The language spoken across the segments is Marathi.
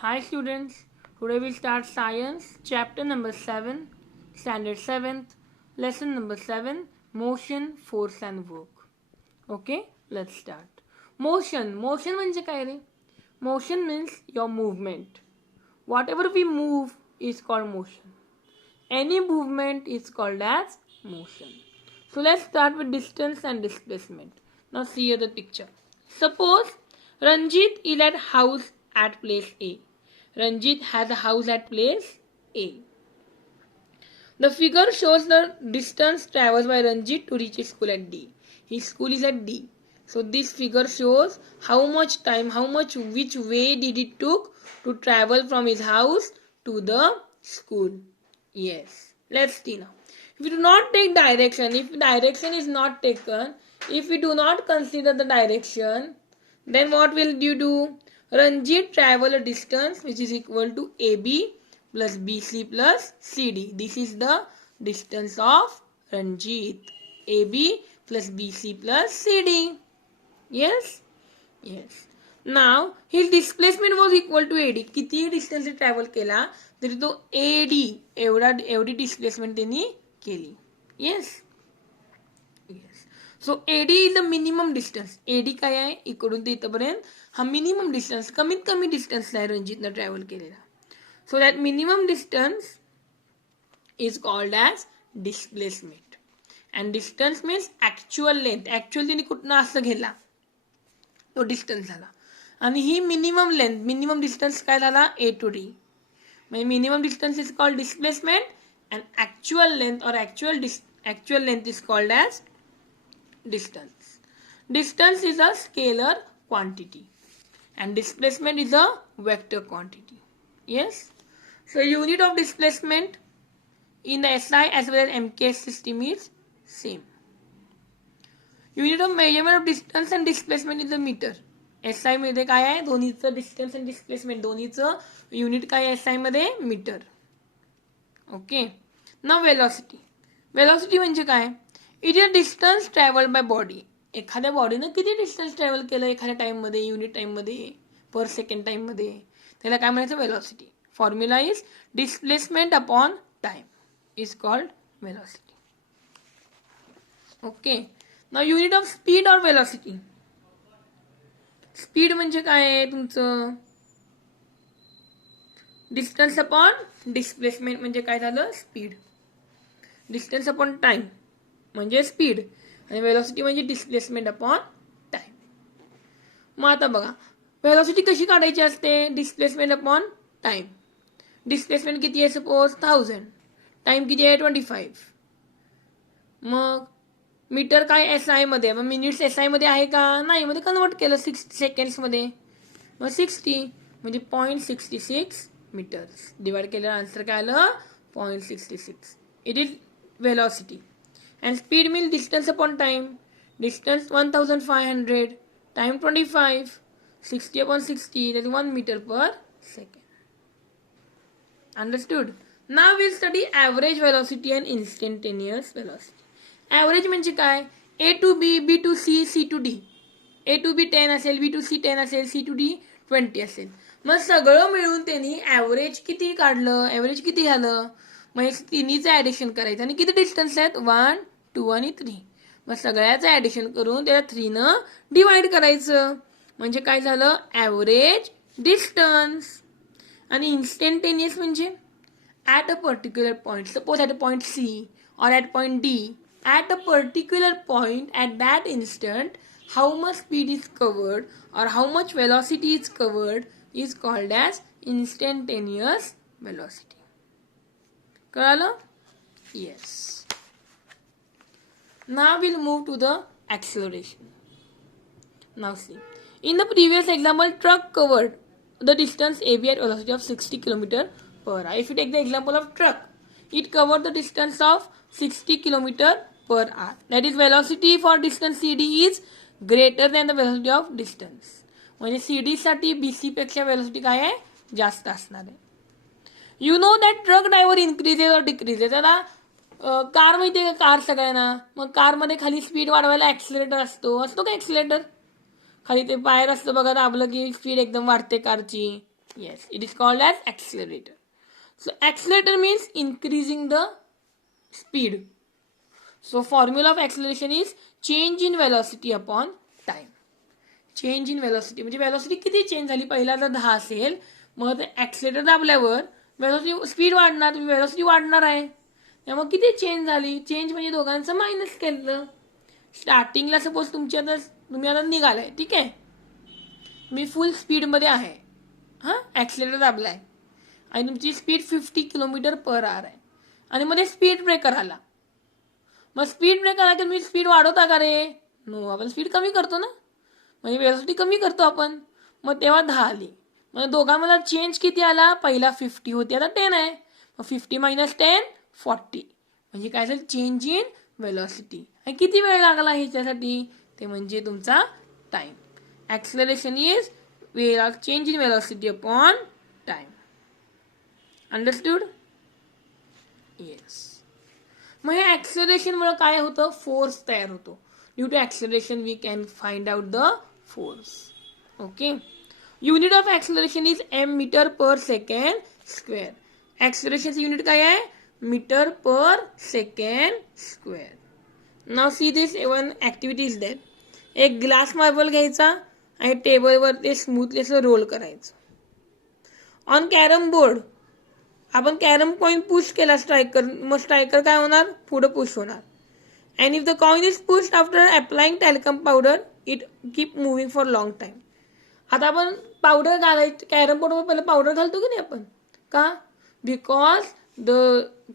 Hi students, today we start science chapter number 7, standard 7th, lesson number 7, motion, force and work. Okay, let's start. Motion म्हणजे काय रे? Motion means your movement. Whatever we move is called motion. Any movement is called as motion. So let's start with distance and displacement. Now see here the picture. Suppose Ranjit is at house at place A. Ranjit has a house at place A. The figure shows the distance traversed by Ranjit to reach his school at D. His school is at D. So this figure shows how much time, which way did it took to travel from his house to the school. Yes. Let's see now. If we do not take direction, if direction is not taken, if we do not consider the direction, then what will you do? Ranjit travel a distance which is equal to AB plus BC plus CD. This is the distance of Ranjit. AB plus BC plus CD. Yes? Yes. Now, his displacement was equal to AD. किती distance travel केला तरी तो AD एवढी displacement त्यांनी केली. Yes? Yes. So AD is the minimum distance. AD काय आहे इकडून ते इथपर्यंत हा मिनिमम डिस्टन्स कमीत कमी डिस्टन्स आहे रणजितनं ट्रॅव्हल केलेला. So that minimum distance is called as displacement. And distance means actual length. Actual त्यांनी कुठनं असं घेतला तो डिस्टन्स झाला. आणि ही मिनिमम लेंथ, मिनिमम डिस्टन्स काय झाला A to D. म्हणजे minimum distance is called displacement and actual length और actual length is called as distance. Distance is a scalar quantity and displacement is a vector quantity. Yes. So unit of displacement in the SI as well as MKS system is same. Unit of measurement of distance and displacement is the meter. SI मध्ये काय आहे दोन्हीचं डिस्टन्स अँड डिस्प्लेसमेंट दोन्हीचं युनिट काय आहे SI मध्ये metre. Okay. Now velocity. Velocity म्हणजे काय? It is distance travelled by body. एखाद्या बॉडीनं किती डिस्टन्स ट्रॅव्हल केलं एखाद्या टाइममध्ये युनिट टाइममध्ये पर सेकंड टाइममध्ये त्याला काय म्हणायचं velocity. Formula is displacement upon time is called velocity. Okay. Now unit of speed और वेलोसिटी. स्पीड म्हणजे काय आहे तुमचं डिस्टन्स अपॉन डिस्प्लेसमेंट म्हणजे काय झालं स्पीड. डिस्टन्स अपॉन टाइम म्हणजे स्पीड आणि वेलोसिटी म्हणजे डिस्प्लेसमेंट अपॉन टाइम. मग आता बघा वेलोसिटी कशी काढायची असते डिस्प्लेसमेंट अपॉन टाइम. डिस्प्लेसमेंट किती आहे सपोज 1000. टाइम किती आहे 25. मग मीटर काय SI मध्ये मग मिनिट्स SI मध्ये आहे का नाही मध्ये कन्वर्ट केलं 60 सेकंड्स मध्ये मग 60 म्हणजे 0.66 मीटर्स डिवाइड केलं आन्सर काय आलं 0.66. It is velocity. And speed means distance upon time. Distance 1500, time 25, 60 upon 60, that is 1 meter per second. Understood? Now we'll study average velocity and instantaneous velocity. Average म्हणजे काय A to B, B to C, C to D. A to B 10 असेल, B to C 10 असेल, C to D 20 असेल. मग सगळं मिळून त्यांनी ॲव्हरेज किती काढलं ॲव्हरेज किती झालं मग तिन्हीचं ॲडिशन करायचं आणि किती डिस्टन्स आहेत 1, 2 आणि 3. मग सगळ्याचं ॲडिशन करून त्याला 3 डिवाइड करायचं म्हणजे काय झालं ॲव्हरेज डिस्टन्स. आणि इन्स्टंटेनियस म्हणजे at a particular point suppose at a point C or at point D at a particular point at that instant how much speed is covered or how much velocity is covered is called as instantaneous velocity. कळालं? Yes. Now we'll move to the acceleration. Now see. In the previous example, truck covered the distance AB at velocity of 60 km per hour. If you take the example of truck, it covered the distance of 60 km per hour. That is velocity for distance CD is greater than the velocity of distance. म्हणजे CD साठी BC पेक्षा velocity काय आहे जास्त असणार आहे. You know that truck driver increases or decreases. आता कार माहिती आहे का कार सगळ्यांना मग कारमध्ये खाली स्पीड वाढवायला ॲक्सिलेटर असतो का ॲक्सिलेटर खाली ते पायर असतं बघा दाबलं की स्पीड एकदम वाढते कारची Yes, it is called as accelerator. So accelerator means increasing the speed. So formula of acceleration is change in velocity upon time. Change in velocity म्हणजे वेलोसिटी किती चेंज झाली, पहिला जर 10 असेल मग ॲक्सिलेटर दाबल्यावर वेलोसिटी स्पीड वाढणार, वेलोसिटी वाढणार आहे. त्यामुळे किती चेंज झाली, चेंज म्हणजे दोघांचं मायनस केलं. स्टार्टिंगला सपोज तुम्ही आता निघालाय, ठीक आहे, मी फुल स्पीडमध्ये आहे, हां ॲक्सिलेटर दाबलाय आणि तुमची स्पीड 50 km/h आहे आणि मध्ये स्पीड ब्रेकर आला. मग स्पीड ब्रेकर आला की तुम्ही स्पीड वाढवता का रे? नो, आपण स्पीड कमी करतो ना, म्हणजे वेलोसिटी कमी करतो आपण. मग तेव्हा 10 आली. मग दोघांमध्ये चेंज किती आला, पहिला 50 होती आता 10 आहे. मग 50 - 10 40 म्हणजे काय झालं, चेंज इन वेलोसिटी. आणि किती वेळ लागला ह्याच्यासाठी, ते म्हणजे तुमचा time. Acceleration is change in velocity upon time. Understood? Yes. मग हे ॲक्सिलरेशनमुळे काय होतं, फोर्स तयार होतो. Due to acceleration we can find out the force. Okay. Unit of acceleration is m/s². ॲक्सिलरेशनचं युनिट काय आहे, m/s². नाव see this one activity is that. एक ग्लास मार्बल घ्यायचा आणि टेबलवर ते स्मूथली असं रोल करायचं. ऑन कॅरम बोर्ड आपण कॅरम कॉइन पुश केला स्ट्रायकर, मग स्ट्रायकर काय होणार, पुढे पुश होणार. And if the coin is pushed after applying talcum powder it keep moving for long time. आता आपण पावडर घालायचं, कॅरम बोर्डवर पहिलं पावडर घालतो की नाही आपण, का, because the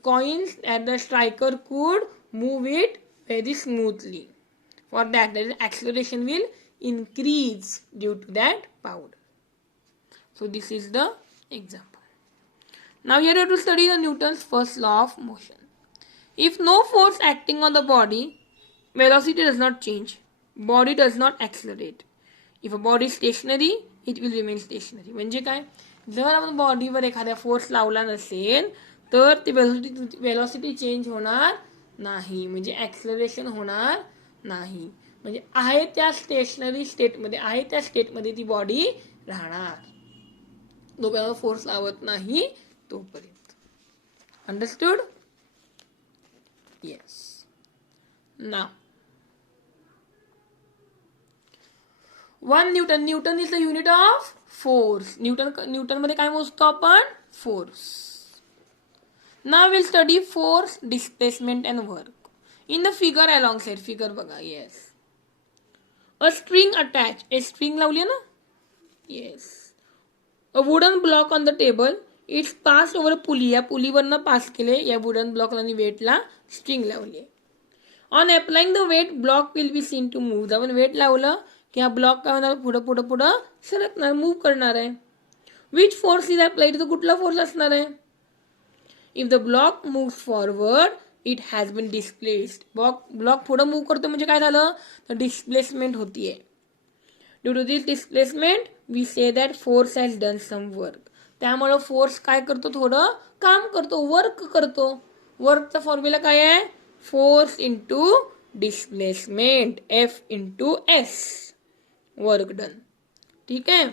coins at the striker could move it very smoothly. For that acceleration will increase due to that powder. So this is the example. Now here you have to study the Newton's first law of motion. If no force acting on the body, velocity does not change. Body does not accelerate. If a body is stationary, it will remain stationary. म्हणजे काय, जर आपण बॉडीवर एखाद्या फोर्स लावला नसेल तर ती वेलोसिटी चेंज होणार नाही, म्हणजे ॲक्सिलरेशन होणार नाही. म्हणजे आहे त्या स्टेशनरी स्टेटमध्ये, आहे त्या स्टेटमध्ये ती बॉडी राहणार, जोपर्यंत फोर्स लावत नाही तोपर्यंत. Understood? Yes. Now 1 Newton. Newton is the unit of force. Newton मध्ये काय मोजतो आपण, force. Now will study force, displacement and work. In the figure along side, figure बघा. Yes. A string attached. A string लावली ना? Yes. A wooden block on the table. It's passed over a pulley. या पुलीवरनं पास केले, या वुडन ब्लॉकला आणि वेटला स्ट्रिंग लावली. On applying the weight, block will be seen to move. जर आपण वेट लावलं की हा ब्लॉक काय होणार, पुढं सरकणार, मूव्ह करणार आहे. Which force is applied? तो कुठला फोर्स असणार आहे? If the block moves forward, it has been displaced. Block पुढं मूव्ह करतो म्हणजे काय झालं, तर डिस्प्लेसमेंट होतीये. Due to this displacement we say that force has done some work. त्यामुळं फोर्स काय करतो, थोडं काम करतो, वर्क करतो. वर्कचा फॉर्म्युला काय आहे, force into displacement, F/S. Work done. ठीक आहे.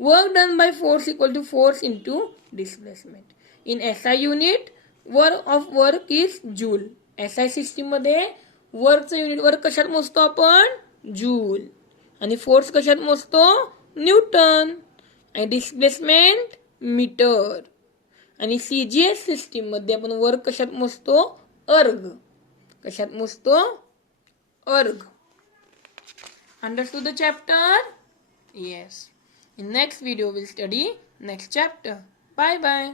Work done by force equal to force into displacement. In SI unit work is joule. SI system मध्ये वर्कचं युनिट, वर्क कशात मोजतो आपण, जूल. आणि फोर्स कशात मोजतो, न्यूटन. आणि डिस्प्लेसमेंट मीटर. आणि CGS सिस्टीम मध्ये आपण वर्क कशात मोजतो, अर्ग. कशात मोजतो, अर्ग. Understood the chapter? Yes. In next video we'll study next chapter. Bye bye.